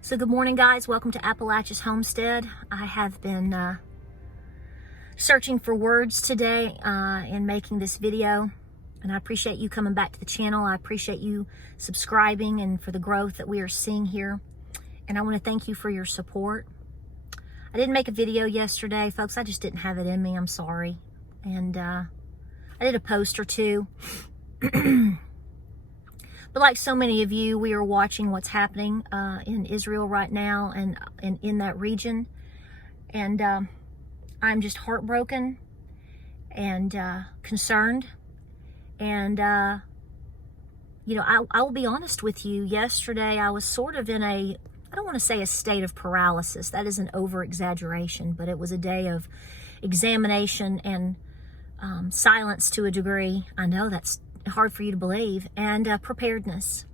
So good morning, guys. Welcome to Appalachia's Homestead. I have been searching for words today in making this video, and I appreciate you coming back to the channel. I appreciate you subscribing and for the growth that we are seeing here, and I want to thank you for your support. I didn't make a video yesterday, folks. I just didn't have it in me. I'm sorry. And I did a post or two. But like so many of you, we are watching what's happening in Israel right now and in that region. And I'm just heartbroken and concerned. And, you know, I will be honest with you. Yesterday, I was sort of in I don't want to say a state of paralysis. That is an over-exaggeration. But it was a day of examination and silence to a degree. I know that's hard for you to believe, and preparedness.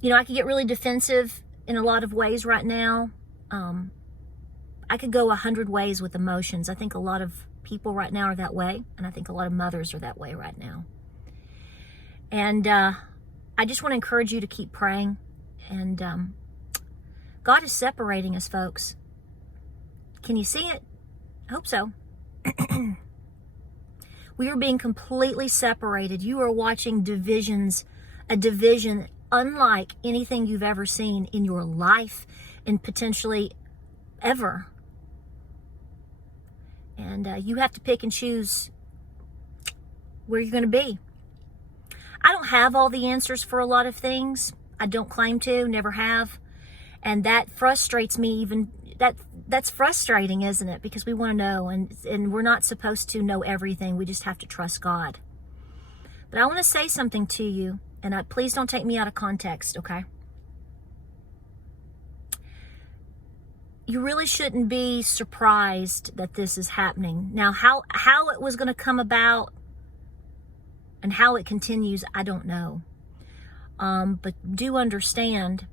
You know, I could get really defensive in a lot of ways right now. I could go 100 ways with emotions. I think a lot of people right now are that way, and I think a lot of mothers are that way right now. And I just want to encourage you to keep praying. And God is separating us, folks. Can you see it? I hope so. We are being completely separated. You are watching divisions, a division unlike anything you've ever seen in your life and potentially ever. And you have to pick and choose where you're going to be. I don't have all the answers for a lot of things. I don't claim to, never have. And that frustrates me even. That's frustrating, isn't it? Because we want to know, and we're not supposed to know everything. We just have to trust God. But I want to say something to you, and please don't take me out of context, okay? You really shouldn't be surprised that this is happening. Now, how it was going to come about and how it continues, I don't know. But do understand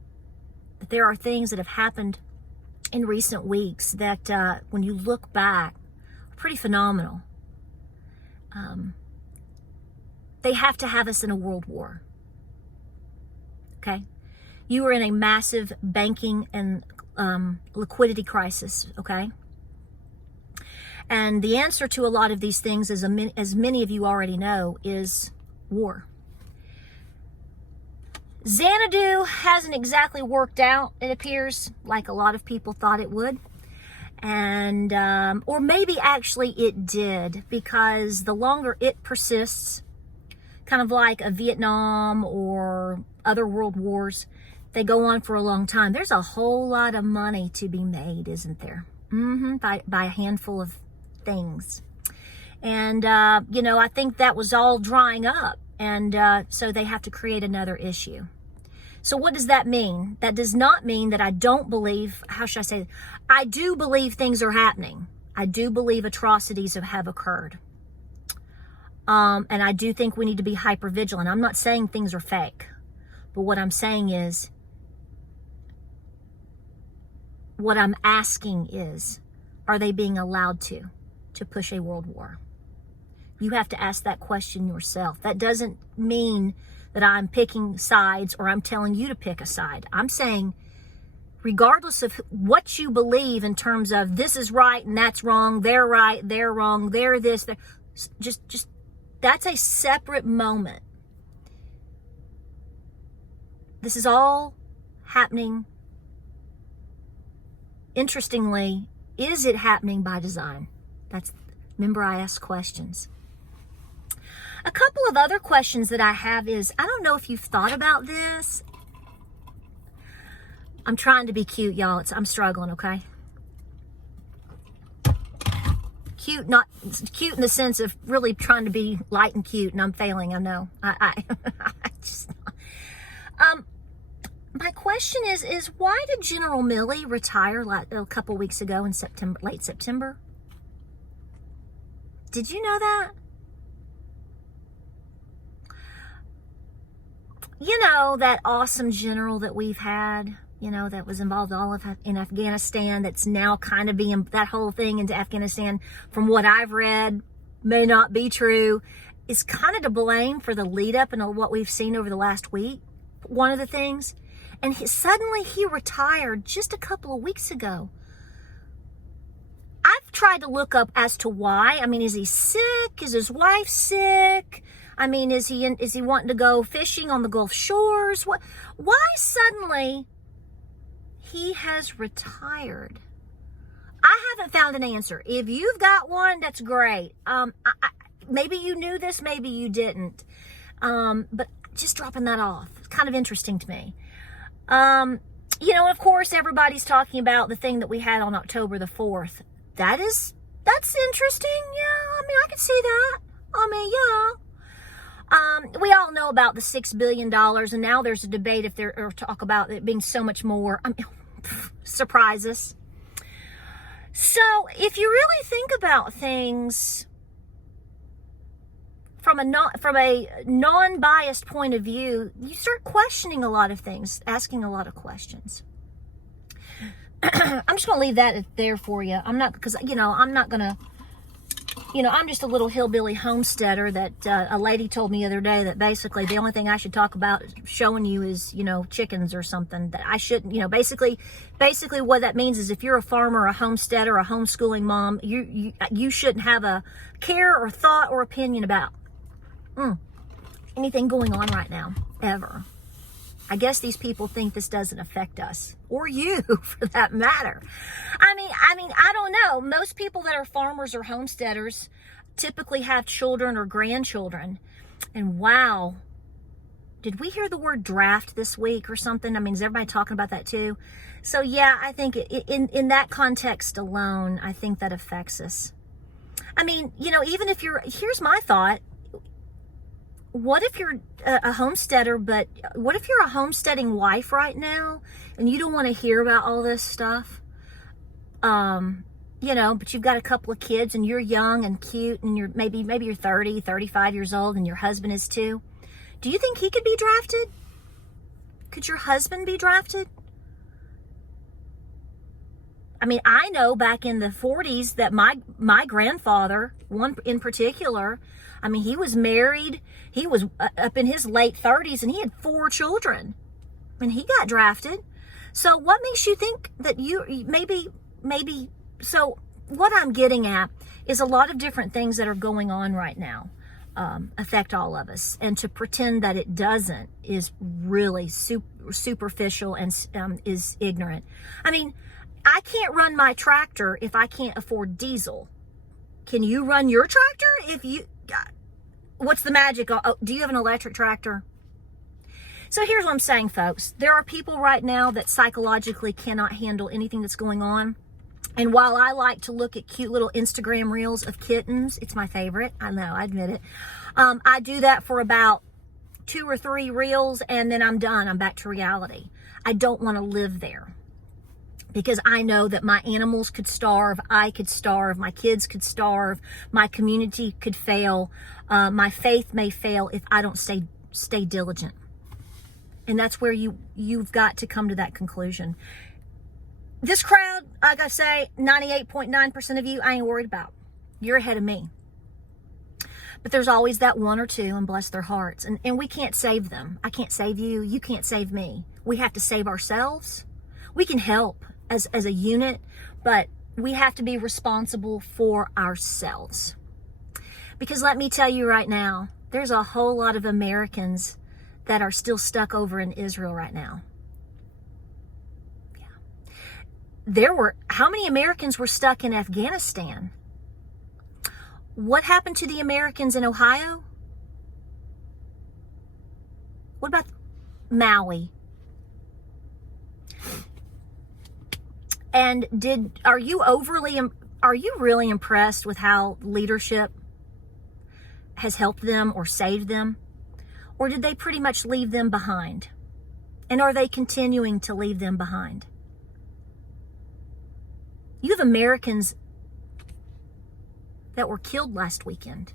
that there are things that have happened in recent weeks that when you look back, are pretty phenomenal. They have to have us in a world war. Okay? You are in a massive banking and liquidity crisis, okay? And the answer to a lot of these things, as many of you already know, is war. Xanadu hasn't exactly worked out, it appears, like a lot of people thought it would. And, or maybe actually it did, because the longer it persists, kind of like a Vietnam or other world wars, they go on for a long time. There's a whole lot of money to be made, isn't there? By a handful of things. And, you know, I think that was all drying up. And so they have to create another issue. So what does that mean? That does not mean that I don't believe, how should I say it? I do believe things are happening. I do believe atrocities have occurred. And I do think we need to be hyper vigilant. I'm not saying things are fake. But what I'm saying is, what I'm asking is, are they being allowed to push a world war? You have to ask that question yourself. That doesn't mean that I'm picking sides or I'm telling you to pick a side. I'm saying, regardless of what you believe in terms of this is right and that's wrong, they're right, they're wrong, they're this, they're, just that's a separate moment. This is all happening. Interestingly, is it happening by design? Remember, I asked questions. A couple of other questions that I have is, I don't know if you've thought about this. I'm trying to be cute, y'all. I'm struggling, okay? Cute, not cute in the sense of really trying to be light and cute, and I'm failing, I know. I just... My question is why did General Milley retire a couple weeks ago in September, late September? Did you know that? You know, that awesome general that we've had that was involved all of in Afghanistan, that's now kind of being, that whole thing into Afghanistan, from what I've read, may not be true, is kind of to blame for the lead up and what we've seen over the last week. One of the things. And suddenly he retired just a couple of weeks ago. I've tried to look up as to why. I mean, is he sick? Is his wife sick? I mean, is he wanting to go fishing on the Gulf shores? Why suddenly he has retired? I haven't found an answer. If you've got one, that's great. Maybe you knew this, maybe you didn't. But just dropping that off. It's kind of interesting to me. Of course, everybody's talking about the thing that we had on October the 4th. That's interesting. Yeah, I mean, I can see that. I mean, yeah. We all know about the $6 billion, and now there's a debate if or talk about it being so much more. I mean, surprise us. So, if you really think about things from a non-biased point of view, you start questioning a lot of things, asking a lot of questions. I'm just going to leave that there for you. I'm not, because, I'm not going to, I'm just a little hillbilly homesteader that a lady told me the other day that basically the only thing I should talk about showing you is, chickens or something, that I shouldn't, basically what that means is if you're a farmer, a homesteader, a homeschooling mom, you shouldn't have a care or thought or opinion about anything going on right now, ever. I guess these people think this doesn't affect us, or you, for that matter. I mean, I don't know. Most people that are farmers or homesteaders typically have children or grandchildren. And wow, did we hear the word draft this week or something? I mean, is everybody talking about that too? So yeah, I think in that context alone, I think that affects us. I mean, even if here's my thought. What if you're a homesteader, but what if you're a homesteading wife right now and you don't want to hear about all this stuff? But you've got a couple of kids and you're young and cute and you're maybe you're 30, 35 years old and your husband is too. Do you think he could be drafted? Could your husband be drafted? I mean, I know back in the 40s that my grandfather, one in particular, I mean, he was married. He was up in his late 30s and he had 4 children. And he got drafted. So what makes you think that you maybe, so what I'm getting at is a lot of different things that are going on right now affect all of us. And to pretend that it doesn't is really superficial and is ignorant. I mean, I can't run my tractor if I can't afford diesel. Can you run your tractor what's the magic? Do you have an electric tractor? So here's what I'm saying, folks. There are people right now that psychologically cannot handle anything that's going on. And while I like to look at cute little Instagram reels of kittens, it's my favorite. I know, I admit it. I do that for about 2 or 3 reels and then I'm done. I'm back to reality. I don't want to live there. Because I know that my animals could starve, I could starve, my kids could starve, my community could fail, my faith may fail if I don't stay diligent. And that's where you've got to come to that conclusion. This crowd, like I say, 98.9% of you, I ain't worried about. You're ahead of me. But there's always that 1 or 2, and bless their hearts. And we can't save them. I can't save you. You can't save me. We have to save ourselves. We can help as a unit, but we have to be responsible for ourselves. Because let me tell you right now, there's a whole lot of Americans that are still stuck over in Israel right now. Yeah. How many Americans were stuck in Afghanistan? What happened to the Americans in Ohio? What about Maui? And are you really impressed with how leadership has helped them or saved them? Or did they pretty much leave them behind? And are they continuing to leave them behind? You have Americans that were killed last weekend.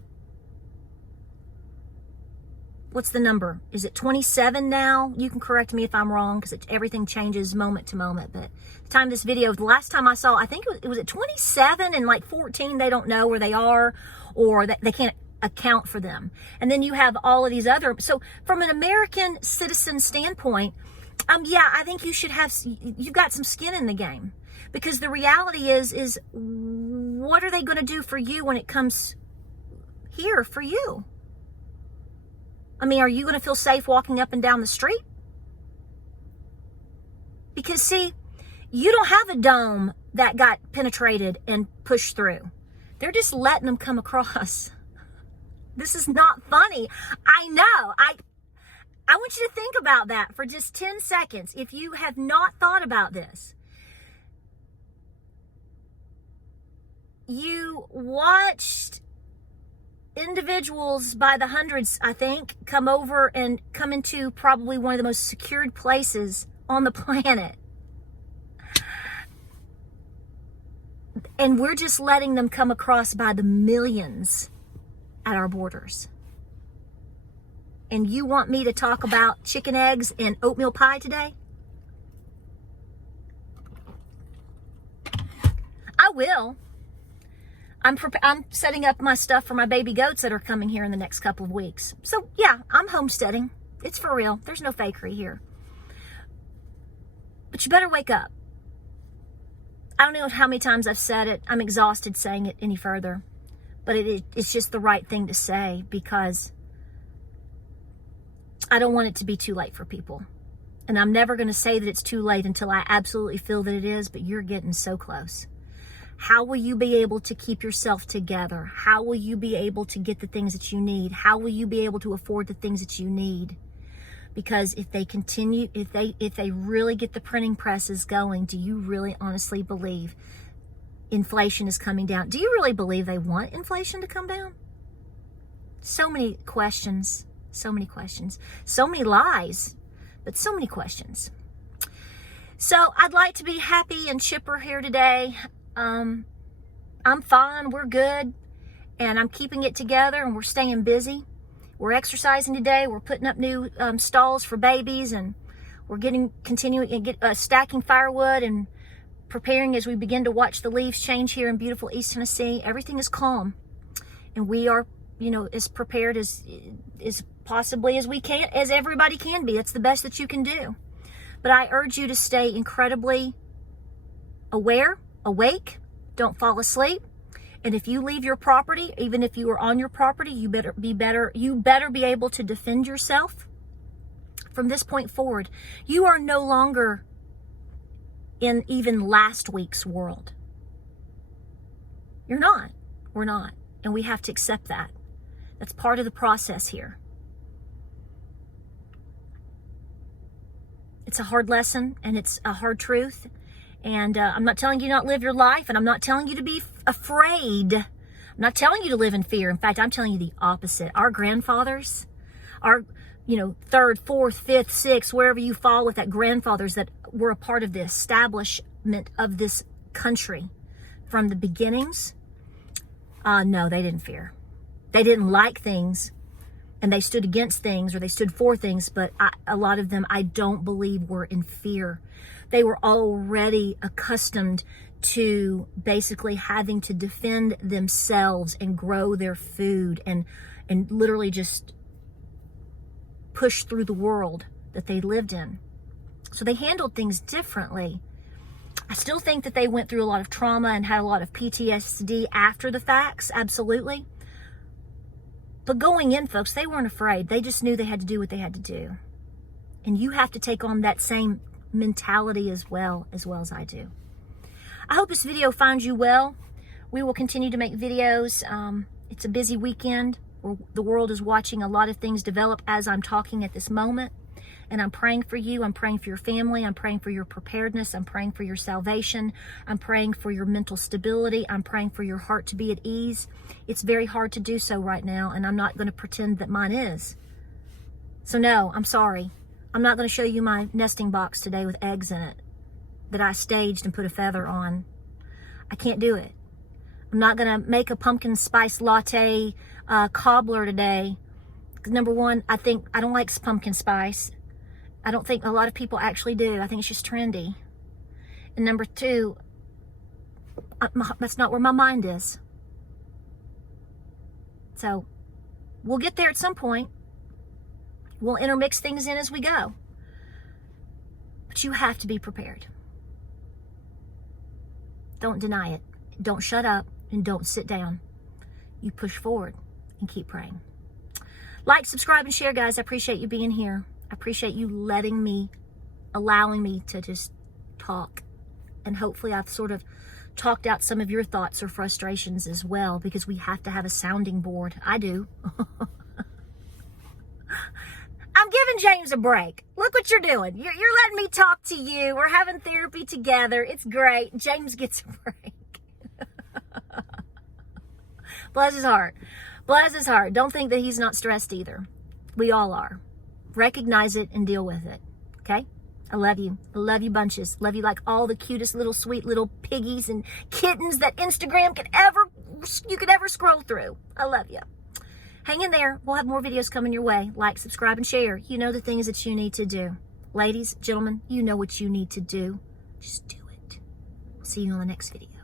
what's the number? Is it 27 now? You can correct me if I'm wrong, because everything changes moment to moment. But the time of this video, the last time I saw, I think it was at 27 and like 14, they don't know where they are, or they can't account for them. And then you have all of these other, so from an American citizen standpoint, yeah, I think you've got some skin in the game, because the reality is what are they going to do for you when it comes here for you? I mean, are you going to feel safe walking up and down the street? Because see, you don't have a dome that got penetrated and pushed through. They're just letting them come across. This is not funny. I know. I want you to think about that for just 10 seconds. If you have not thought about this, you watched individuals by the hundreds, I think, come over and come into probably one of the most secured places on the planet. And we're just letting them come across by the millions at our borders. And you want me to talk about chicken eggs and oatmeal pie today? I will. I'm setting up my stuff for my baby goats that are coming here in the next couple of weeks. So yeah, I'm homesteading. It's for real. There's no fakery here. But you better wake up. I don't know how many times I've said it. I'm exhausted saying it any further. But it's just the right thing to say, because I don't want it to be too late for people. And I'm never going to say that it's too late until I absolutely feel that it is, but you're getting so close. How will you be able to keep yourself together? How will you be able to get the things that you need? How will you be able to afford the things that you need? Because if they continue, if they really get the printing presses going, do you really honestly believe inflation is coming down? Do you really believe they want inflation to come down? So many questions, so many questions, so many lies, but so many questions. So I'd like to be happy and chipper here today. I'm fine, we're good, and I'm keeping it together, and we're staying busy. We're exercising today. We're putting up new stalls for babies, and we're stacking firewood and preparing as we begin to watch the leaves change here in beautiful East Tennessee. Everything is calm, and we are, as prepared as possibly as we can, as everybody can be. It's the best that you can do. But I urge you to stay incredibly aware, awake. Don't fall asleep. And if you leave your property, even if you are on your property, you better be able to defend yourself. From this point forward, you are no longer in even last week's world. You're not. We're not. And we have to accept that. That's part of the process here. It's a hard lesson, and it's a hard truth. And I'm not telling you not live your life, and I'm not telling you to be afraid. I'm not telling you to live in fear. In fact, I'm telling you the opposite. Our grandfathers, our, third, fourth, fifth, sixth, wherever you fall with that, grandfathers that were a part of the establishment of this country from the beginnings, no, they didn't fear. They didn't like things, and they stood against things, or they stood for things, but a lot of them, I don't believe, were in fear. They were already accustomed to basically having to defend themselves and grow their food and literally just push through the world that they lived in. So they handled things differently. I still think that they went through a lot of trauma and had a lot of PTSD after the facts, absolutely. But going in, folks, they weren't afraid. They just knew they had to do what they had to do. And you have to take on that same mentality as well as I do. I hope this video finds you well. We will continue to make videos. It's a busy weekend. The world is watching a lot of things develop as I'm talking at this moment. And I'm praying for you. I'm praying for your family. I'm praying for your preparedness. I'm praying for your salvation. I'm praying for your mental stability. I'm praying for your heart to be at ease. It's very hard to do so right now, and I'm not going to pretend that mine is. So no, I'm sorry. I'm not going to show you my nesting box today with eggs in it that I staged and put a feather on. I can't do it. I'm not going to make a pumpkin spice latte cobbler today Number one, I don't like pumpkin spice. I don't think a lot of people actually do. I think it's just trendy. And number two, that's not where my mind is. So we'll get there at some point. We'll intermix things in as we go. But you have to be prepared. Don't deny it. Don't shut up and don't sit down. You push forward and keep praying. Like, subscribe, and share, guys. I appreciate you being here. I appreciate you allowing me to just talk. And hopefully I've sort of talked out some of your thoughts or frustrations as well, because we have to have a sounding board. I do. I'm giving James a break. Look what you're doing. You're letting me talk to you. We're having therapy together. It's great. James gets a break. Bless his heart. Bless his heart. Don't think that he's not stressed either. We all are. Recognize it and deal with it. Okay? I love you. I love you bunches. Love you like all the cutest little sweet little piggies and kittens that Instagram you could ever scroll through. I love you. Hang in there. We'll have more videos coming your way. Like, subscribe, and share. You know the things that you need to do. Ladies, gentlemen, you know what you need to do. Just do it. See you on the next video.